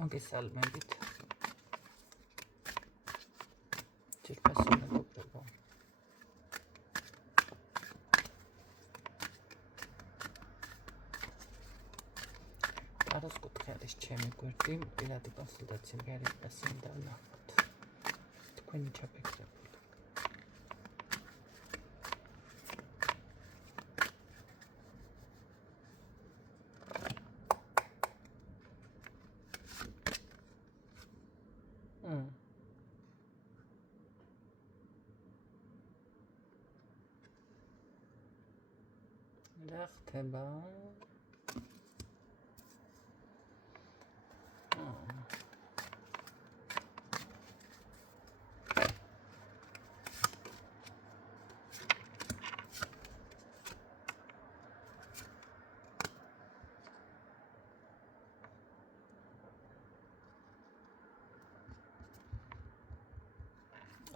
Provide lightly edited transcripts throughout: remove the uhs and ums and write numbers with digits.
მოგესალმებით. ძირფასი მეგობრებო. არას კუთხე არის ჩემი გვერდი, პირადი კონსულტაციები არის და სინდა ვნახოთ. თქვენი ჩაფიქრებული. რა ხდება?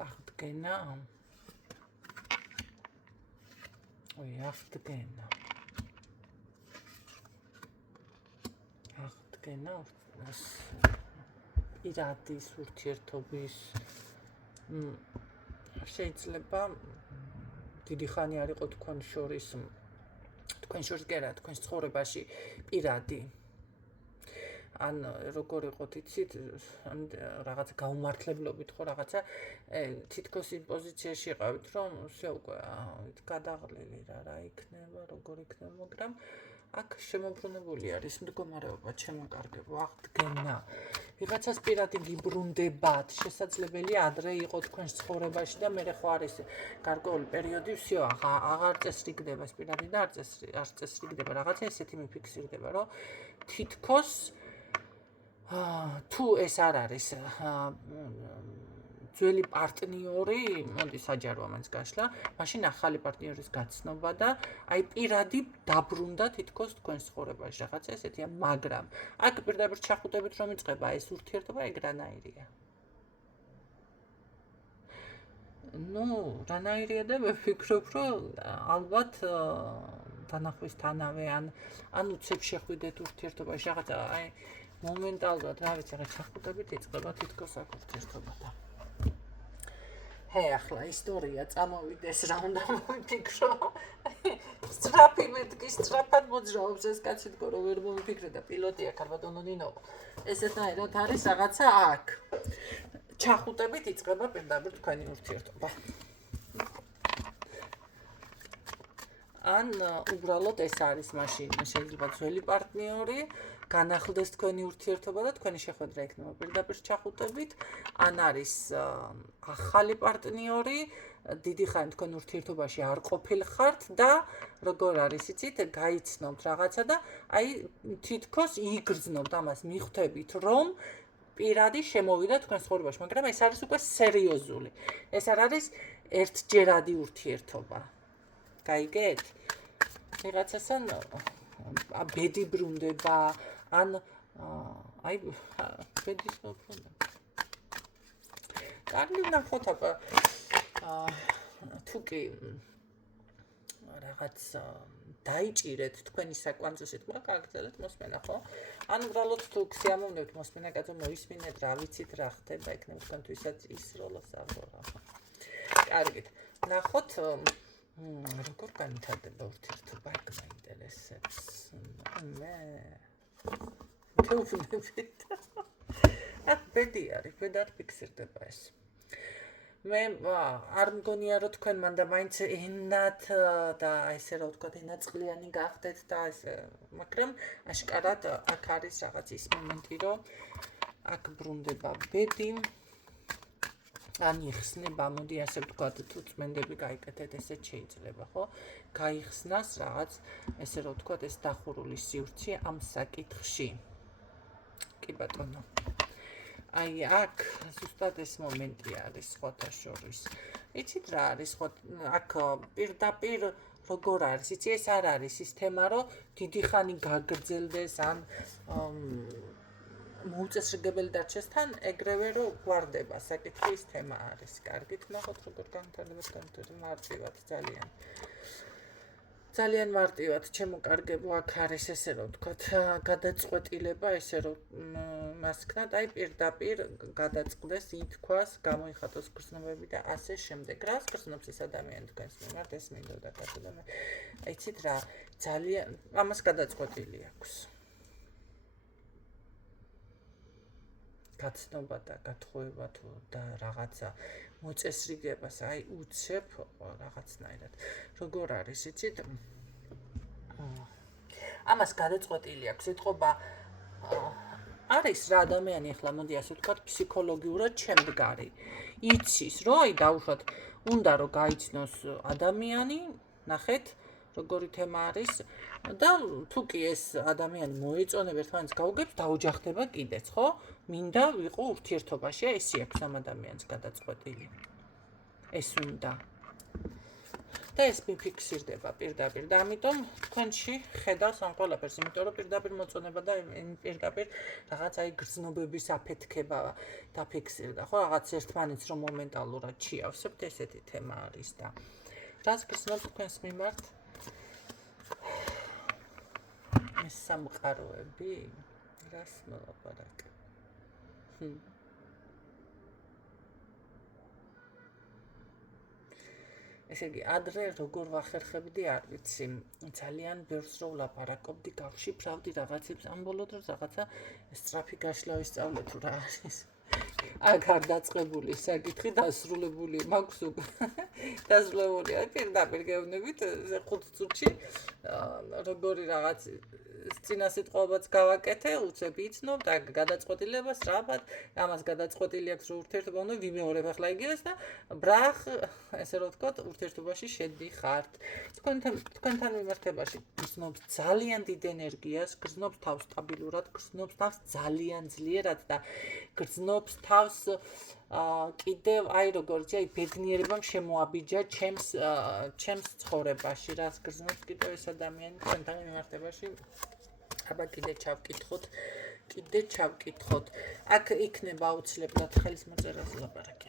აღდგენა. აღდგენა. პირადის ურთიერთობის შეიძლება დიდი ხანი არ იყო თქვენ შორის კი არა, თქვენს ცხოვრებაში პირადი. ან როგორ იყო იცით, ან რაღაცა გაუმართლებლობით ხო რაღაცა თითქოს იმ პოზიციაში იყავით, რომ всё უკვე გადაღლილი რა იქნება, როგორ იქნება, მაგრამ აქ შემოbrunებული არის მდგომარეობა, ჩემოკარგებო, აღდგენა. ვიღაცას პირადი გიბრუნდებათ, შესაძლებელია ადრე იყო თქვენს ცხოვრებაში და მერე ხო არის გარკვეული პერიოდი, всё, აღარ წესრიგდება ეს პირადი და არ წესრიგდება, რაღაცა ესეთი მიფიქსირდება, რომ თითქოს თუ ეს არ არის ძველი პარტნიორი, მოდი საჯაროა მაინც გაშლა, მაშინ ახალი პარტნიორის გაცნობა და აი პირადი დაბრუნდა თითქოს თქვენს ცხოვრებაში რაღაცა ესეთია, მაგრამ აქ პირდაპირ ჩახუტებით რომ იწყება ეს ურთიერთობა, ეგ რანაირია. რანაირია და მე ვფიქრობ, რომ ალბათ თანახვისთანავე ან უცებ შეხვიდეთ ურთიერთობაში რაღაცა აი მომენტალურად რა ვიცი, რაღაც ჩახუტებით იწყება თითქოს აქ ურთიერთობა და ახლა ისტორია წამოვიდეს რა უნდა მომიფიქრო. სწრაფი მეთქი, სწრაფად მოძრაობს ეს კაცი თქო რომ ვერ მომიფიქრე და პილოტია ქარბატონო ნინო. ესეთნაირად არის რაღაცა აქ. ჩახუტებით იწყება პირდაპირ თქვენი ურთიერთობა. ან უბრალოდ ეს არის მაშინ შეიძლება ძველი პარტნიორი, განახლდეს თქვენი ურთიერთობა და თქვენი შეხვედრა იქნება პირდაპირ ჩახუტებით, ან არის ახალი პარტნიორი, დიდი ხანი თქვენ ურთიერთობაში არ ყოფილხართ და როგორ არის იცით, გაიცნობთ რაღაცა და აი თითქოს იგრძნობთ ამას, მიხვდებით რომ პირადი შემოვიდა თქვენ ცხოვრებაში, მაგრამ ეს არის უკვე სერიოზული. ეს არ არის ერთჯერადი ურთიერთობა. გაიგეთ? ვიღაცასთან ბედი ბრუნდება, ან აი ბედის მობრუნება. კარგი ვნახოთ აბა თუ კი რაღაც დაიჭირეთ თქვენი საკვანძო სიტყვა, გაგრძელეთ მოსმენა, ხო? ან უბრალოდ თუ გსიამოვნებთ მოსმენა, კაცო მოისმინეთ, რა ვიცით, რა ხდება, იქნება თქვენთვისაც ის როლოს აღორა. კარგით. ნახოთ როგორ განვითარდება ურთიერთობა, ეგ მაინტერესებს. მე თეობნებით. ბედი არის, ბედად ფიქსირდება ეს. მე არ მგონია რომ თქვენ მანდა მაინც ენად და ესე რა ვთქვათ, ენაწყლიანი გახდეთ და ესე, მაგრამ აშკარად აქ არის რაღაც ის მომენტი, რომ აქ ბრუნდება ბედი. ან იხსნება, მოდი ასე ვთქვათ, თუ წმენდები გაიკეთეთ, ესეც შეიძლება, ხო? გაიხსნას რაღაც, ესე რა ვთქვათ, ეს დახურული სივრცე ამ საკითხში. კი ბატონო. აი აქ ზუსტად ეს მომენტი არის სხვათა შორის. იცით რა არის ხო აქ პირდაპირ როგორ არის, იცი ეს არ არის ის თემა, რომ დიდი ხანი გაგრძელდეს ან მოუწესრიგებელი დარჩესთან, ეგრევე რომ გვარდება საკითხის თემა არის. კარგით, ნახოთ როგორ განვითარდება მარტივად ძალიან მარტივად ჩემო კარგებო, აქ არის ესე რომ ვთქვათ, გადაწყვეტილება, ესე რომ მასქნად, აი პირდაპირ გადაწყდეს, ითქვას, გამოიხატოს გრძნობები და ასე შემდეგ. რას გრძნობს ეს ადამიანი თქვენს მიმართ, ეს მინდოდა გასაგებია. აიცით რა, ძალიან ამას გადაწყვეტილი აქვს. გაცნობა და გათხოვება თუ და რაღაცა მოწესრიგებას, აი უცებ რაღაცნაირად. როგორ არის, იცით? ამას გადაწყვეტილი აქვს, ეთყობა არის რა ადამიანი ახლა მოდი ასე ვთქვათ ფსიქოლოგიურად შემდგარი. იცის, რომ აი დაუშვათ, უნდა რომ გაიცნოს ადამიანი, ნახეთ, როგორი თემა არის და თუ კი ეს ადამიანი მოეწონება ერთმანეთს გაუგებს, დაუჯახდება კიდეც, ხო? მინდა ვიყო ურთიერთობაში, ესე აქვს ამ ადამიანს გადაწყვეტილი. ეს უნდა და ეს მიფიქსირდება პირდაპირ და ამიტომ თქვენში ხედავს ამ ყველაფერს, იმიტომ რომ პირდაპირ მოწონება და პირდაპირ რაღაც აი გრძნობების აფეთქება დაფიქსირდა, ხო, რაღაც ერთმანეთს რომ მომენტალურად ჩიავსებთ, ესეთი თემა არის და რას გრძნობთ თქვენს მიმართ? ეს სამყაროები, რას მოლაპარაკე? ესე იგი, ადრე როგორ ვახერხებდი, არ ვიცი, ძალიან ბევრს რო ვლაპარაკობდი, გავშიფრავდი რაღაცებს, ამ ბოლო დროს რაღაცა სწრაფი გაშლა ვისწავლე თუ რა არის. აქ არ დაწყებული საკითხი დასრულებული მაქვს დასრულებული, აი პირდაპირ გეუბნებით, 5 წუთში როგორი რაღაც წინა სიტყვებაც გავაკეთე, უცებ იცნობ და გადაწყვეტილებას რაბად, ამას გადაწყვეტილი აქვს რომ ურთიერთობა უნდა ვიმეორებ ახლა იგივეს და ბრახ, ესე რომ ვთქვათ, ურთიერთობაში შედიხართ. თქვენთან მიმართებაში გრძნობს ძალიან დიდ ენერგიას, გრძნობს თავს სტაბილურად, გრძნობს თავს ძალიან ძლიერად და გრძნობს თავს კიდევ აი როგორც აი ბედნიერებამ შემოაბიჯა ჩემს ცხოვრებაში, რას გრძნობს კიდევ ეს ადამიანი თქვენთან მიმართებაში. აბა კიდე ჩავკითხოთ. აქ იქნება აუცილებლად ხელის მოწერაზე ლაპარაკი.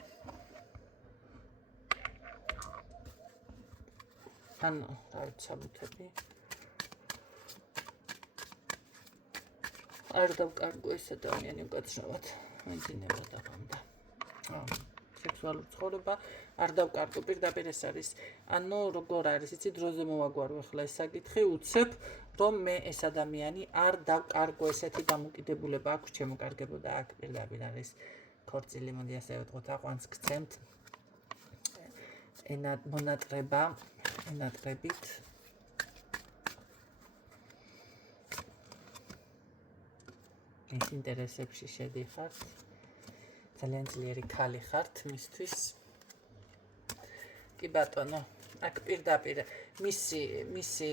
ანუ, რა ვიცი, საბუთები. არ დავკარგო ეს ადამიანი უკაცრავად. მეძინება დაღამდა. სექსუალური ცხოვრება არ დავკარგო, პირდაპირ ეს არის. ანუ როგორ არის, იცი დროზე მოვაგვარო ახლა ეს საკითხი, უცებ რომ მე ეს ადამიანი არ დავკარგო, ესეთი დამოკიდებულება აქვს შემოკარგებო და აქ პირდაპირ არის ქორწილი, მოდი ასე ვთქვათ, აყვანს გცემთ. ენატრებით. ის ინტერესებში შედიხართ. ძალიან ძლიერი ქალი ხართ მისთვის. კი ბატონო, აქ პირდაპირ მისი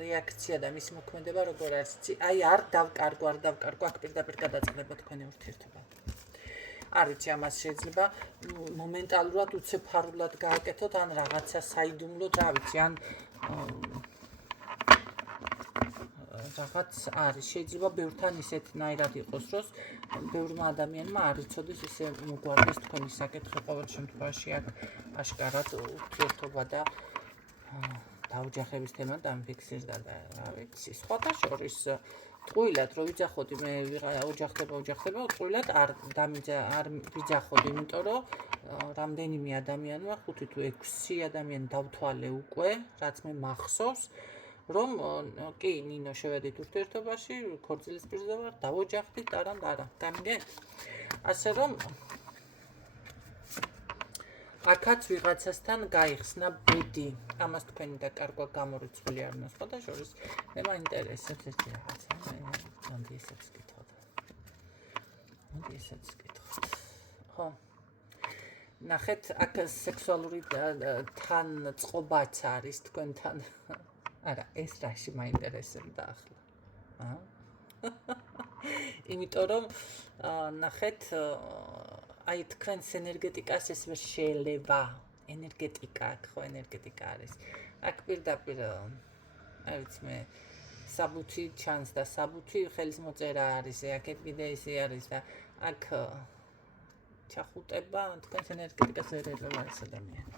რეაქცია და მისი მოქმედება როგორ არის? აი არ დავკარგო, აქ პირდაპირ გადაწყდება თქვენი ურთიერთობა. არ ვიცი, ამას შეიძლება მომენტალურად უცეფარულად გააკეთოთ, ან რაღაცა საიდუმლოდ, რა ვიცი, ან რაღაც არის, შეიძლება ბევრთან ისეთნაირად იყოს, რომ ბევრმა ადამიანმა არ იცოდეს ესე მოგვარდეს თქვენი საკითხი, ყოველ შემთხვევაში აქ აშკარად ურთიერთობა და დაუჯახების თემა დამიფიქსირდა და რა ვიცი, სხვათა შორის ტყუილად რო ვიძახოდი, მე ოჯახდება, ტყუილად არ ვიძახოდი, იმიტომ რომ რამდენიმე ადამიანმა 5 თუ 6 ადამიანი დავთვალე უკვე, რაც მე მახსოვს, რომ კი ნინო შევედით ურთიერთობაში, ქორწილის პირზე ვარ, დავოჯახდით, არა. გამიგეთ? ასე რომ აქაც ვიღაცასთან გაიხსნა ბედი. ამას თქვენი დაკარგვა გამორიცხული არ უნდა სხვა და შორის მე მაინტერესებს ერთი რაღაცა. მოდი ესეც გითხოთ. ხო. ნახეთ, აქ სექსუალური თანწყობაც არის თქვენთან. არა, ეს რაში მაინტერესებდა ახლა. იმიტომ რომ ნახეთ, აი თქვენს ენერგეტიკას ეს ვერ შეელება. ენერგეტიკა, ხო, ენერგეტიკა არის. აქ პირდაპირ, არ ვიცი მე, საბუთი ჩანს და საბუთი ხელის მოწერა არის, აქეთ კიდე ისე არის და აქ ჩახუტება თქვენს ენერგეტიკას ვერ ელევა ეს ადამიანი.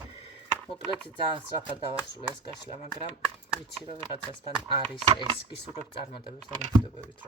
მოკლედ ძალიან სწრაფად დავასრულე ეს გაშლა, მაგრამ ვიცი რომ ვიღაცასთან არის ეს, გისურვებთ წარმატებებს და მოგწდებებით.